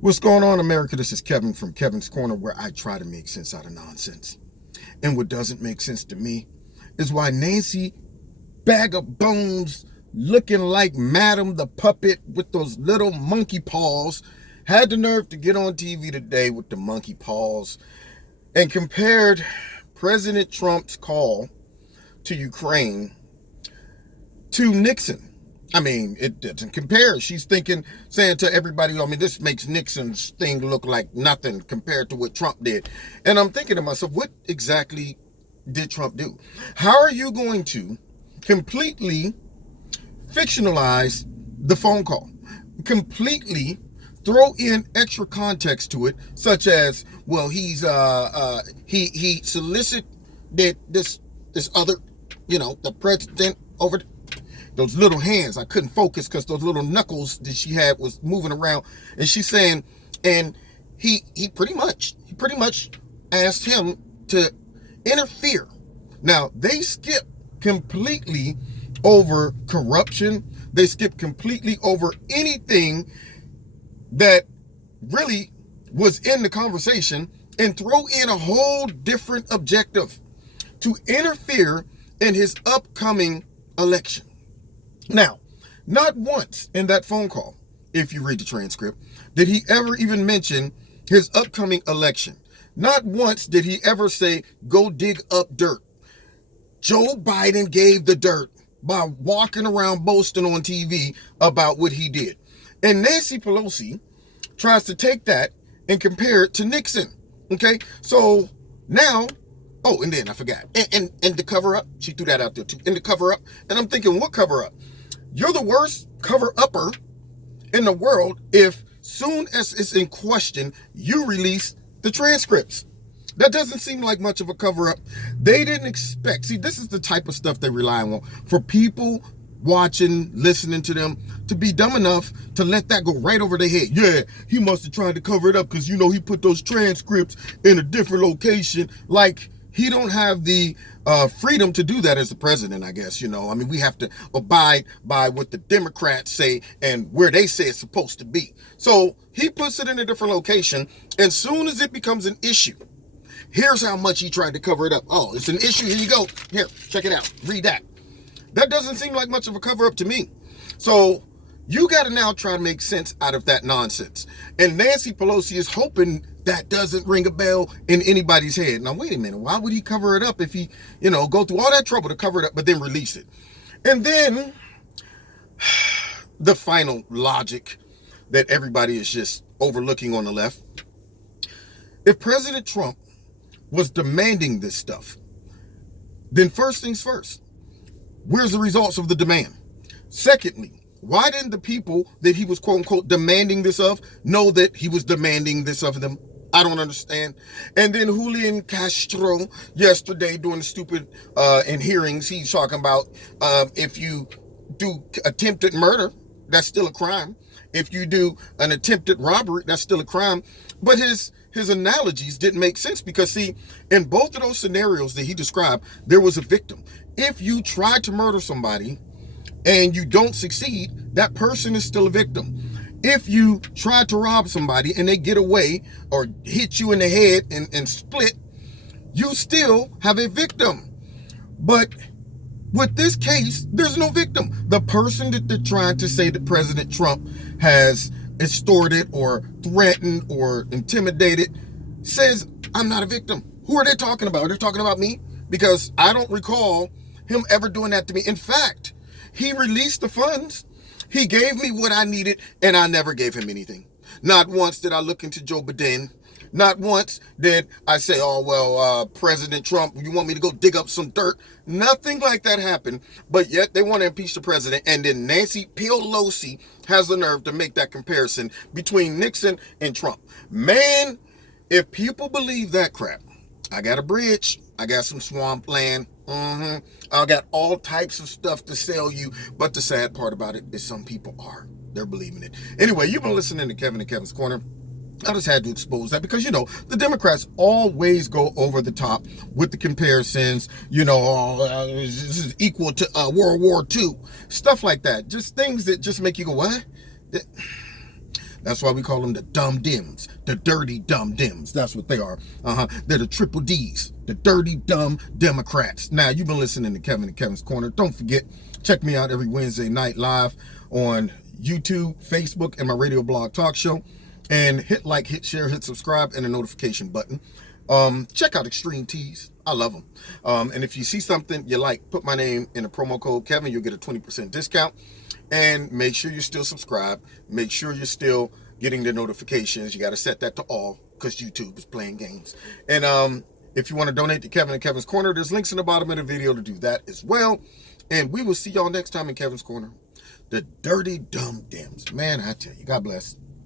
What's going on, America? This is Kevin from Kevin's Corner, where I try to make sense out of nonsense. And what doesn't make sense to me is why Nancy Bag of Bones, looking like Madam the Puppet with those little monkey paws, had the nerve to get on TV today with the monkey paws and compared President Trump's call to Ukraine to Nixon. I mean, it doesn't compare. She's saying to everybody, this makes Nixon's thing look like nothing compared to what Trump did. And I'm thinking to myself, what exactly did Trump do? How are you going to completely fictionalize the phone call? Completely throw in extra context to it, such as, well, he solicited this other, the president over those little hands. I couldn't focus because those little knuckles that she had was moving around. And she's saying, and he pretty much asked him to interfere. Now, they skip completely over corruption. They skip completely over anything that really was in the conversation and throw in a whole different objective to interfere in his upcoming election. Now, not once in that phone call, if you read the transcript, did he ever even mention his upcoming election. Not once did he ever say, go dig up dirt. Joe Biden gave the dirt by walking around boasting on TV about what he did. And Nancy Pelosi tries to take that and compare it to Nixon. Okay, so now, oh, and then I forgot. And the cover up, she threw that out there too. And the cover up, and I'm thinking, what cover up? You're the worst cover-upper in the world if soon as it's in question, you release the transcripts. That doesn't seem like much of a cover-up. They didn't expect. See, this is the type of stuff they rely on. For people watching, listening to them, to be dumb enough to let that go right over their head. Yeah, he must have tried to cover it up because, he put those transcripts in a different location. Like, he don't have the freedom to do that as the president, I guess. We have to abide by what the Democrats say and where they say it's supposed to be. So he puts it in a different location. And soon as it becomes an issue, here's how much he tried to cover it up. Oh, it's an issue. Here you go. Here, check it out. Read that. That doesn't seem like much of a cover up to me. So you got to now try to make sense out of that nonsense. And Nancy Pelosi is hoping that doesn't ring a bell in anybody's head. Now, wait a minute. Why would he cover it up if he, go through all that trouble to cover it up, but then release it? And then the final logic that everybody is just overlooking on the left. If President Trump was demanding this stuff, then first things first, where's the results of the demand? Secondly, why didn't the people that he was quote unquote demanding this of know that he was demanding this of them? I don't understand. And then Julian Castro yesterday doing the stupid in hearings, he's talking about if you do attempted murder, that's still a crime. If you do an attempted robbery, that's still a crime. But his analogies didn't make sense because, see, in both of those scenarios that he described, there was a victim. If you try to murder somebody and you don't succeed, that person is still a victim. If you try to rob somebody and they get away or hit you in the head and split, you still have a victim. But with this case, there's no victim. The person that they're trying to say that President Trump has extorted or threatened or intimidated says, I'm not a victim. Who are they talking about? Are they talking about me? Because I don't recall him ever doing that to me. In fact, he released the funds. He gave me what I needed, and I never gave him anything. Not once did I look into Joe Biden. Not once did I say, President Trump, you want me to go dig up some dirt? Nothing like that happened. But yet they want to impeach the president. And then Nancy Pelosi has the nerve to make that comparison between Nixon and Trump. Man, if people believe that crap, I got a bridge. I got some swampland. I got all types of stuff to sell you. But the sad part about it is some people are. They're believing it. Anyway, you've been listening to Kevin and Kevin's Corner. I just had to expose that because, the Democrats always go over the top with the comparisons, this is equal to World War II, stuff like that. Just things that just make you go, what? That's why we call them the dumb Dems, the dirty dumb Dems. That's what they are. They're the triple Ds, the dirty dumb Democrats. Now, you've been listening to Kevin and Kevin's Corner. Don't forget, check me out every Wednesday night live on YouTube, Facebook, and my radio blog talk show. And hit like, hit share, hit subscribe, and the notification button. Check out Extreme Tees. I love them. And if you see something you like, put my name in the promo code Kevin. You'll get a 20% discount. And make sure you're still subscribed. Make sure you're still getting the notifications. You got to set that to all because YouTube is playing games. And if you want to donate to Kevin and Kevin's Corner, there's links in the bottom of the video to do that as well. And we will see y'all next time in Kevin's Corner. The dirty dumb Dems. Man, I tell you. God bless.